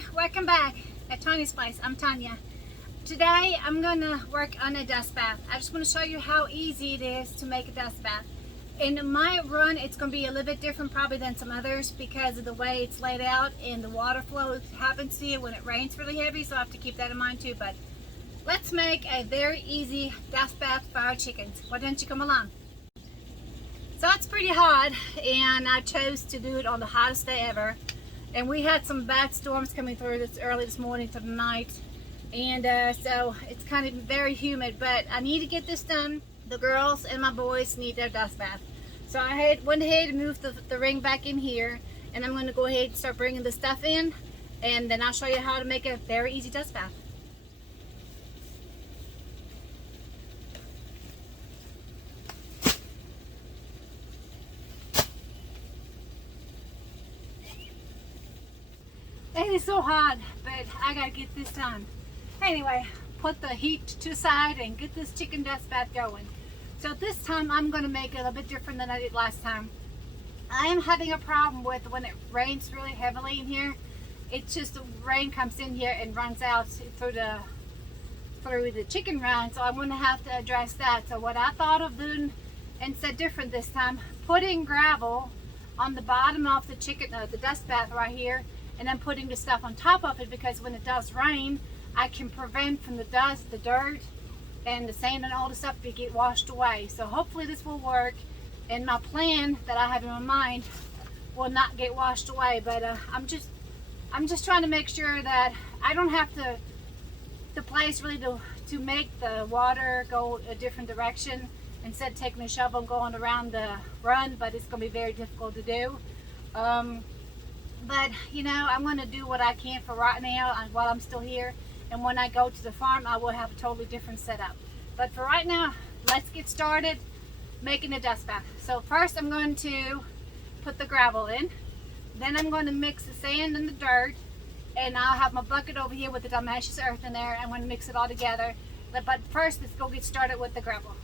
everyone, welcome back at Tanya's place. I'm Tanya. Today I'm gonna work on a dust bath. I just want to show you how easy it is to make a dust bath. In my run it's going to be a little bit different probably than some others because of the way it's laid out and the water flow happens to you when it rains really heavy, so I have to keep that in mind too. But let's make a very easy dust bath for our chickens. Why don't you come along? So it's pretty hot and I chose to do it on the hottest day ever. And we had some bad storms coming through early this morning to the night. And so it's kind of very humid, but I need to get this done. The girls and my boys need their dust bath. So I went ahead and moved the ring back in here. And I'm going to go ahead and start bringing the stuff in. And then I'll show you how to make a very easy dust bath. It is so hot, but I gotta get this done. Anyway, put the heat to the side and get this chicken dust bath going. So this time I'm gonna make it a little bit different than I did last time. I am having a problem with when it rains really heavily in here. It's just the rain comes in here and runs out through the chicken run. So I'm gonna have to address that. So what I thought of doing instead different this time, putting gravel on the bottom of the the dust bath right here, and then putting the stuff on top of it, because when it does rain, I can prevent from the dust, the dirt, and the sand and all the stuff to get washed away. So hopefully this will work, and my plan that I have in my mind will not get washed away. But I'm just trying to make sure that I don't have the place really to make the water go a different direction instead of taking a shovel and going around the run, but it's going to be very difficult to do. But you know, I'm going to do what I can for right now while I'm still here, and when I go to the farm I will have a totally different setup. But for right now, let's get started making a dust bath. So first I'm going to put the gravel in, then I'm going to mix the sand and the dirt, and I'll have my bucket over here with the diatomaceous earth in there. I'm going to mix it all together, but first let's go get started with the gravel.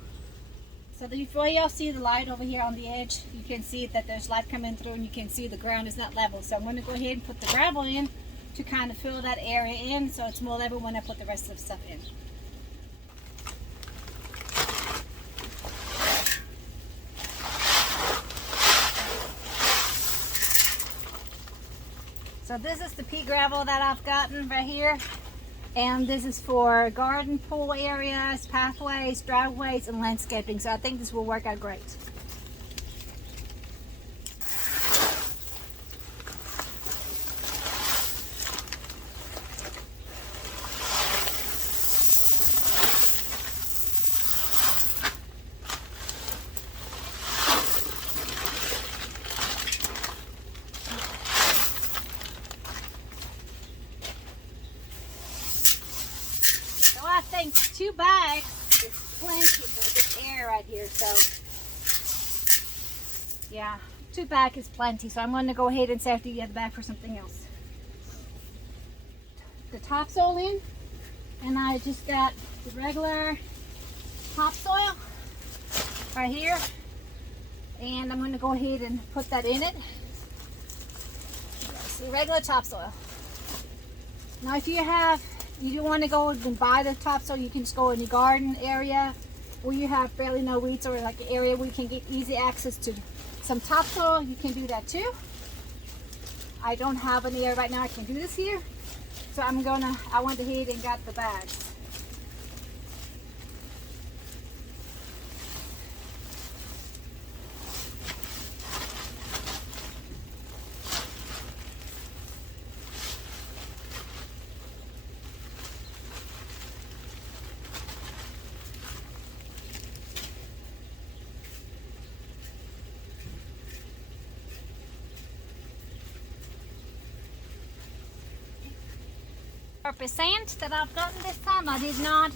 So before y'all see the light over here on the edge, you can see that there's light coming through and you can see the ground is not level. So I'm going to go ahead and put the gravel in to kind of fill that area in so it's more level when I put the rest of the stuff in. So this is the pea gravel that I've gotten right here. And this is for garden, pool areas, pathways, driveways, and landscaping. So I think this will work out great. I think 2 bags is plenty for this area right here. So yeah, 2 bags is plenty. So I'm going to go ahead and save the other bag for something else. The topsoil in, and I just got the regular topsoil right here, and I'm going to go ahead and put that in it. It's the regular topsoil. Now if you don't want to go and buy the topsoil, you can just go in the garden area where you have barely no weeds, or like an area where you can get easy access to some topsoil. You can do that too. I don't have any area right now I can do this here, so I went ahead and got the bags. Purpose sand that I've gotten this time. I did not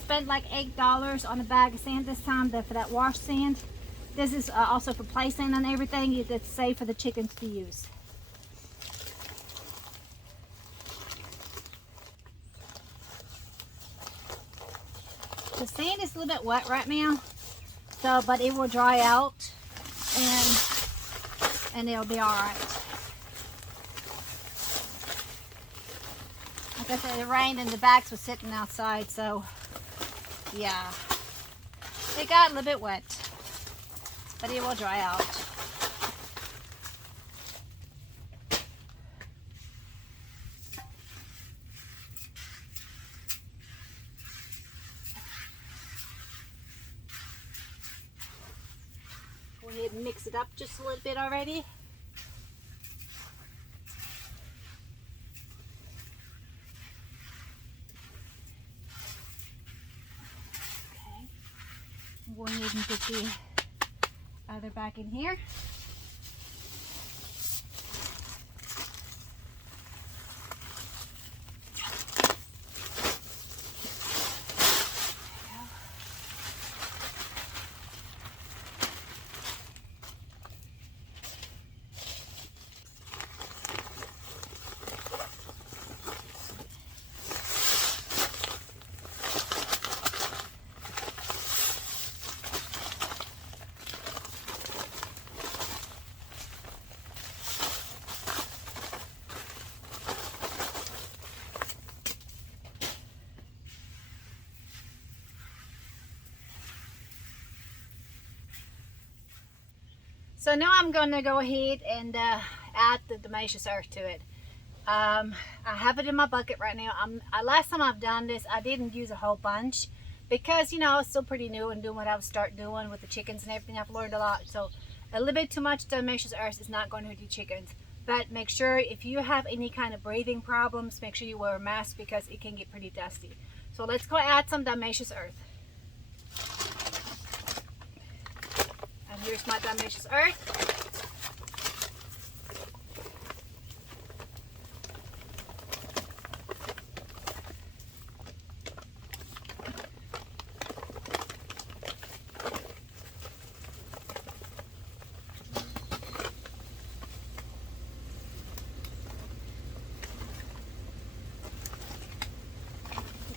spend like $8 on a bag of sand this time for that wash sand. This is also for play sand and everything. That's safe for the chickens to use. The sand is a little bit wet right now, so but it will dry out and it'll be all right. Because it rained and the bags were sitting outside, so yeah. It got a little bit wet, but it will dry out. Go ahead and mix it up just a little bit already. Okay. Go ahead and put the other back in here. So now I'm going to go ahead and add the diatomaceous earth to it. I have it in my bucket right now. Last time I've done this, I didn't use a whole bunch because, you know, I was still pretty new and doing what I was starting doing with the chickens and everything. I've learned a lot. So a little bit too much diatomaceous earth is not going to hurt your chickens. But make sure if you have any kind of breathing problems, make sure you wear a mask because it can get pretty dusty. So let's go add some diatomaceous earth. And here's my diatomaceous earth.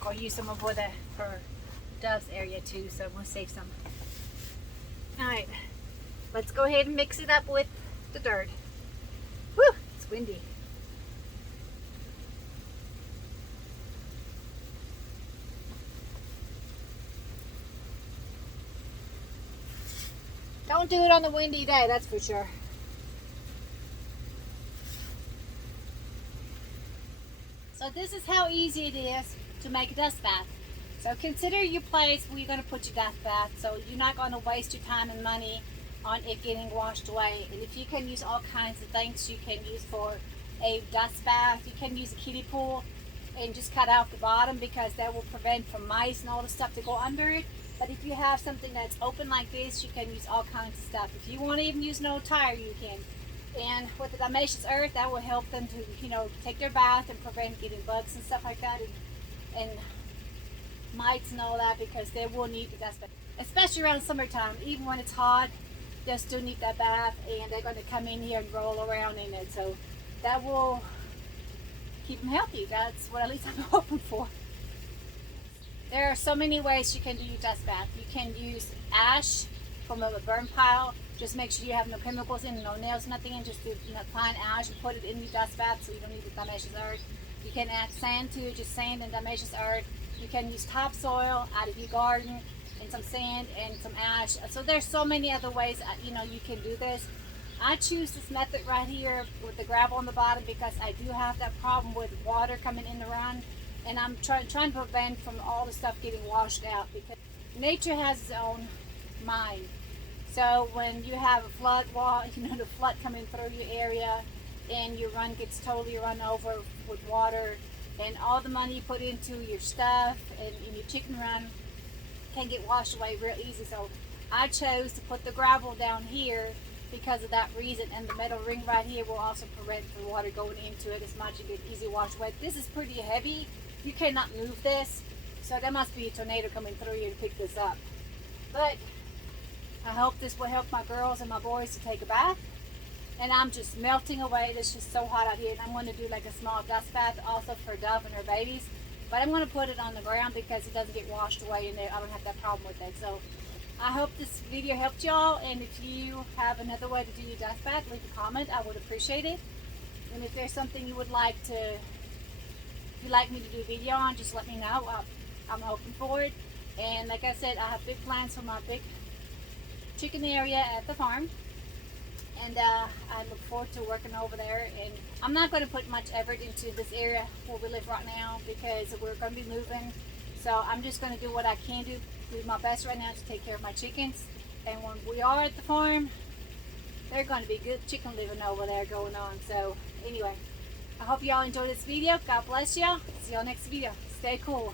I'll use some over there for Dove's area too, so we'll save some. Alright, let's go ahead and mix it up with the dirt. Whew, it's windy. Don't do it on a windy day, that's for sure. So this is how easy it is to make a dust bath. So consider your place where you're going to put your dust bath, so you're not going to waste your time and money on it getting washed away. And if you can use all kinds of things you can use for a dust bath, you can use a kiddie pool and just cut out the bottom because that will prevent from mice and all the stuff to go under it. But if you have something that's open like this, you can use all kinds of stuff. If you want to even use no tire, you can. And with the diatomaceous earth, that will help them to, you know, take their bath and prevent getting bugs and stuff like that, and mites and all that, because they will need the dust bath, especially around summertime. Even when it's hot, they still need that bath, and they're going to come in here and roll around in it. So that will keep them healthy. That's what at least I'm hoping for. There are so many ways you can do your dust bath. You can use ash from a burn pile. Just make sure you have no chemicals in, no nails, nothing in, just do fine ash and put it in your dust bath so you don't need the diatomaceous earth. You can add sand to it, just sand and diatomaceous earth. You can use topsoil out of your garden and some sand and some ash. So there's so many other ways, you know, you can do this. I choose this method right here with the gravel on the bottom because I do have that problem with water coming in the run, and I'm trying to prevent from all the stuff getting washed out, because nature has its own mind. So when you have a flood wall, you know, the flood coming through your area and your run gets totally run over with water, and all the money you put into your stuff and in your chicken run can get washed away real easy. So I chose to put the gravel down here because of that reason, and the metal ring right here will also prevent the water going into it as much and get easy washed away. This is pretty heavy. You cannot move this, so there must be a tornado coming through here to pick this up. But I hope this will help my girls and my boys to take a bath. And I'm just melting away. It's just so hot out here. And I'm going to do like a small dust bath also for Dove and her babies. But I'm going to put it on the ground because it doesn't get washed away in there. I don't have that problem with it. So I hope this video helped y'all. And if you have another way to do your dust bath, leave a comment. I would appreciate it. And if there's something you would like to you like me to do a video on, just let me know. I'm open for it. And like I said, I have big plans for my big chicken area at the farm. And I look forward to working over there. And I'm not going to put much effort into this area where we live right now because we're going to be moving. So I'm just going to do what I can do my best right now to take care of my chickens. And when we are at the farm, they're going to be good chicken living over there going on. So anyway, I hope y'all enjoyed this video. God bless y'all. See y'all next video. Stay cool.